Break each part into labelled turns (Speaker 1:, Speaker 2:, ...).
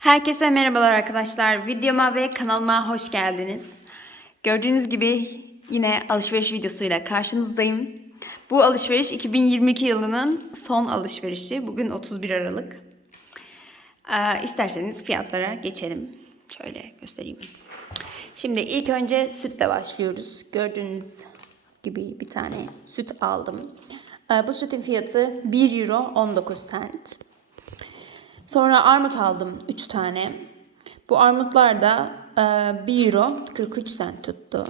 Speaker 1: Herkese merhabalar arkadaşlar. Videoma ve kanalıma hoş geldiniz. Gördüğünüz gibi yine alışveriş videosuyla karşınızdayım. Bu alışveriş 2022 yılının son alışverişi. Bugün 31 Aralık. Ee, isterseniz fiyatlara geçelim. Şöyle göstereyim. Şimdi ilk önce sütle başlıyoruz. Gördüğünüz gibi bir tane süt aldım. Ee, bu sütün fiyatı 1 euro 19 cent. Sonra armut aldım 3 tane. Bu armutlar da e, 1 euro 43 cent tuttu.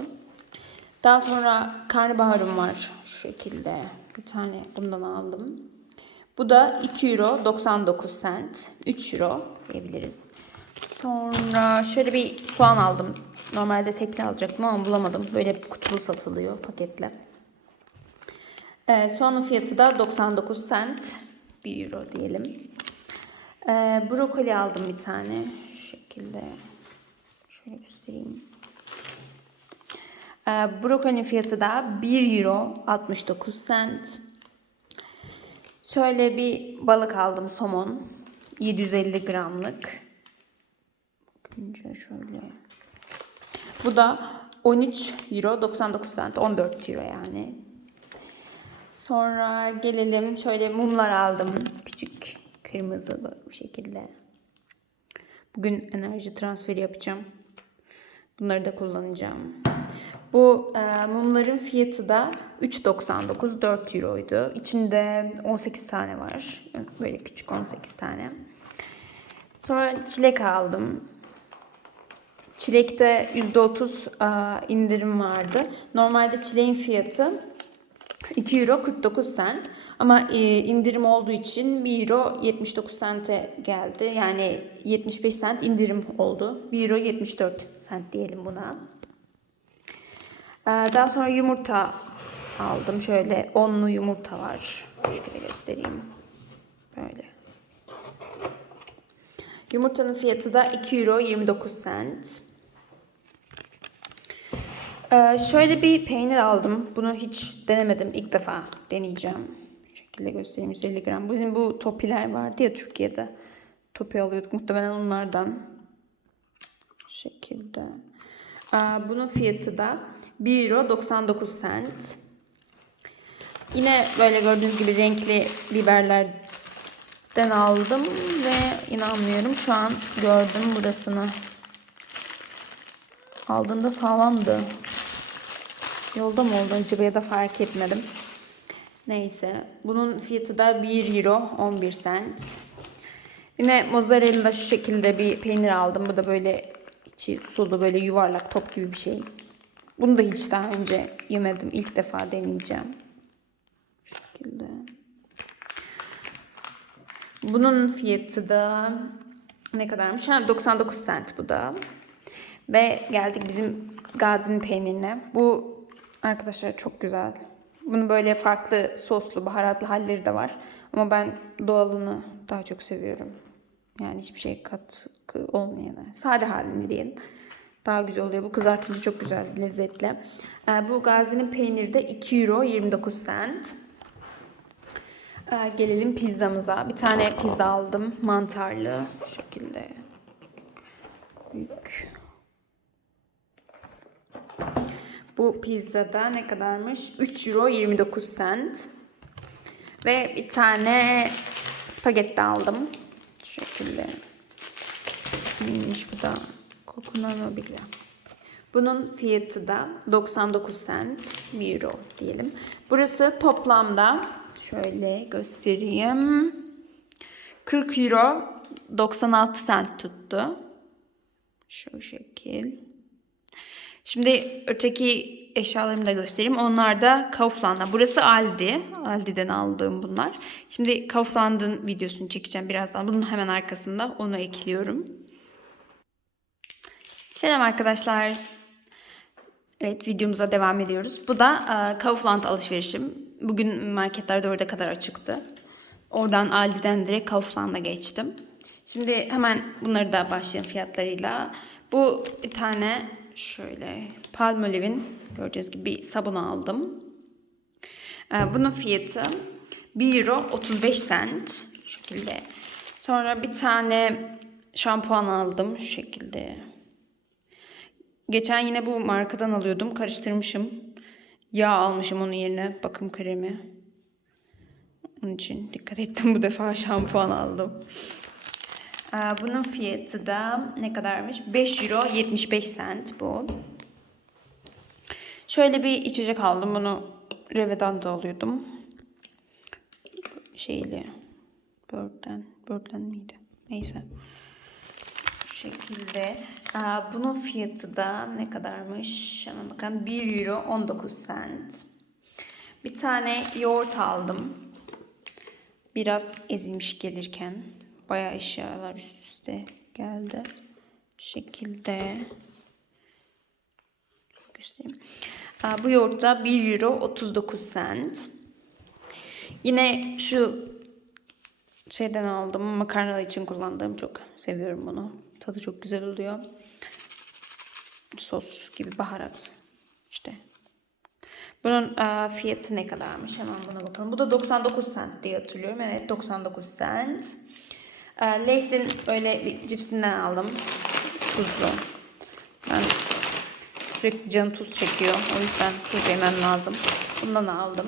Speaker 1: Daha sonra karnabaharım var şu şekilde. Bir tane bundan aldım. Bu da 2 euro 99 cent. 3 euro diyebiliriz. Sonra şöyle bir soğan aldım. Normalde tekli alacaktım ama bulamadım. Böyle kutulu satılıyor paketle. Ee, soğanın fiyatı da 99 cent. 1 euro diyelim. Ee, brokoli aldım bir tane. Şu şekilde. Şöyle göstereyim. Ee, brokolinin fiyatı da 1 euro 69 cent. Şöyle bir balık aldım somon. 750 gramlık. Bakınca şöyle. Bu da 13 euro 99 cent. 14 euro yani. Sonra gelelim şöyle mumlar aldım. Küçük kırmızı bu şekilde. Bugün enerji transferi yapacağım. Bunları da kullanacağım. Bu e, mumların fiyatı da 3.99 4 euroydu. İçinde 18 tane var. Böyle küçük 18 tane. Sonra çilek aldım. Çilekte %30 e, indirim vardı. Normalde çileğin fiyatı 2 euro 49 cent ama e, indirim olduğu için 1 euro 79 cente geldi. Yani 75 cent indirim oldu. 1 euro 74 cent diyelim buna. Ee, Daha sonra yumurta aldım. Şöyle onlu yumurta var. Şöyle göstereyim. Böyle. Yumurtanın fiyatı da 2 euro 29 cent. Ee, şöyle bir peynir aldım. Bunu hiç denemedim. İlk defa deneyeceğim. Şu şekilde göstereyim 150 gram. Bizim bu topiler vardı ya Türkiye'de. Topi alıyorduk. Muhtemelen onlardan. Şu şekilde. Ee, bunun fiyatı da 1 euro 99 cent. Yine böyle gördüğünüz gibi renkli biberlerden aldım ve inanmıyorum şu an gördüm burasını. Aldığında sağlamdı. Yolda mı oldu acaba ya da fark etmedim. Neyse. Bunun fiyatı da 1 euro 11 cent. Yine mozzarella şu şekilde bir peynir aldım. Bu da böyle içi sulu böyle yuvarlak top gibi bir şey. Bunu da hiç daha önce yemedim. İlk defa deneyeceğim. Şu şekilde. Bunun fiyatı da ne kadarmış? Ha, 99 cent bu da. Ve geldik bizim Gazi'nin peynirine. Bu arkadaşlar çok güzel. Bunun böyle farklı soslu, baharatlı halleri de var. Ama ben doğalını daha çok seviyorum. Yani hiçbir şey katkı olmayanı. Sade halini diyelim. Daha güzel oluyor. Bu kızartınca çok güzel, lezzetli. Ee, bu Gazi'nin peyniri de 2 euro 29 cent. Ee, gelelim pizzamıza. Bir tane pizza aldım. Mantarlı. Şu şekilde. Büyük. Bu pizzada ne kadarmış? 3 euro 29 cent. Ve bir tane spagetti aldım. Şu şekilde. Neymiş bu da? Kokunan bile. Bunun fiyatı da 99 cent. 1 euro diyelim. Burası toplamda şöyle göstereyim. 40 euro 96 cent tuttu. Şu şekil. Şimdi öteki eşyalarımı da göstereyim. Onlar da Kaufland'dan. Burası Aldi. Aldi'den aldığım bunlar. Şimdi Kaufland'ın videosunu çekeceğim birazdan. Bunun hemen arkasında onu ekliyorum. Selam arkadaşlar. Evet videomuza devam ediyoruz. Bu da e, Kaufland alışverişim. Bugün marketler 4'e kadar açıktı. Oradan Aldi'den direkt Kaufland'a geçtim. Şimdi hemen bunları da başlayalım fiyatlarıyla. Bu bir tane şöyle Palmolive'in gördüğünüz gibi bir sabun aldım. E, bunun fiyatı 1 euro 35 cent. Şu şekilde. Sonra bir tane şampuan aldım şu şekilde. Geçen yine bu markadan alıyordum. Karıştırmışım. Yağ almışım onun yerine. Bakım kremi. Onun için dikkat ettim bu defa şampuan aldım. Aa, Bunun fiyatı da ne kadarmış? 5 euro 75 cent bu. Şöyle bir içecek aldım. Bunu Reve'dan da alıyordum. Şeyli. Bird'den. Bird'den miydi? Neyse. Şu şekilde. Aa, bunun fiyatı da ne kadarmış? Hemen bakalım. 1 euro 19 cent. Bir tane yoğurt aldım. Biraz ezilmiş gelirken. Bayağı eşyalar üst üste geldi. Şu şekilde. Göstereyim. Bu yoğurt da 1 euro 39 cent. Yine şu şeyden aldım. Makarna için kullandığım çok seviyorum bunu. Tadı çok güzel oluyor. Sos gibi baharat. İşte. Bunun e, fiyatı ne kadarmış? Hemen buna bakalım. Bu da 99 cent diye hatırlıyorum. Evet 99 cent. E, Lay's'in öyle bir cipsinden aldım. Tuzlu. Ben sürekli canım tuz çekiyor. O yüzden tuz yemem lazım. Bundan aldım.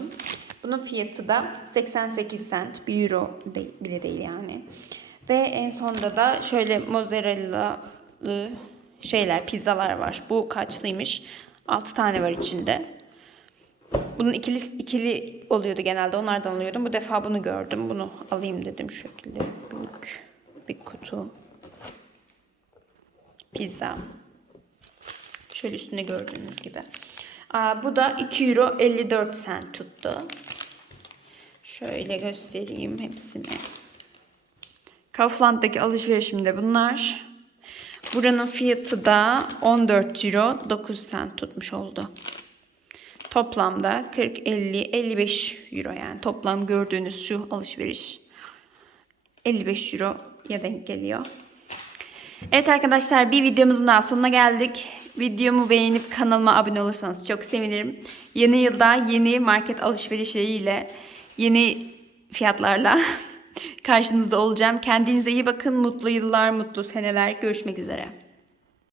Speaker 1: Bunun fiyatı da 88 cent. 1 euro de- bile değil yani. Ve en sonunda da şöyle mozzarella'lı şeyler, pizzalar var. Bu kaçlıymış? 6 tane var içinde. Bunun ikili, ikili oluyordu genelde. Onlardan alıyordum. Bu defa bunu gördüm. Bunu alayım dedim şu şekilde. Büyük bir kutu. Pizza. Şöyle üstünde gördüğünüz gibi. Aa, bu da 2 euro 54 cent tuttu. Şöyle göstereyim hepsini. Kaufland'daki alışverişimde bunlar. Buranın fiyatı da 14 euro 9 cent tutmuş oldu. Toplamda 40, 50, 55 euro yani toplam gördüğünüz şu alışveriş 55 euroya denk geliyor. Evet arkadaşlar bir videomuzun daha sonuna geldik. Videomu beğenip kanalıma abone olursanız çok sevinirim. Yeni yılda yeni market alışverişleriyle yeni fiyatlarla karşınızda olacağım. Kendinize iyi bakın. Mutlu yıllar, mutlu seneler. Görüşmek üzere.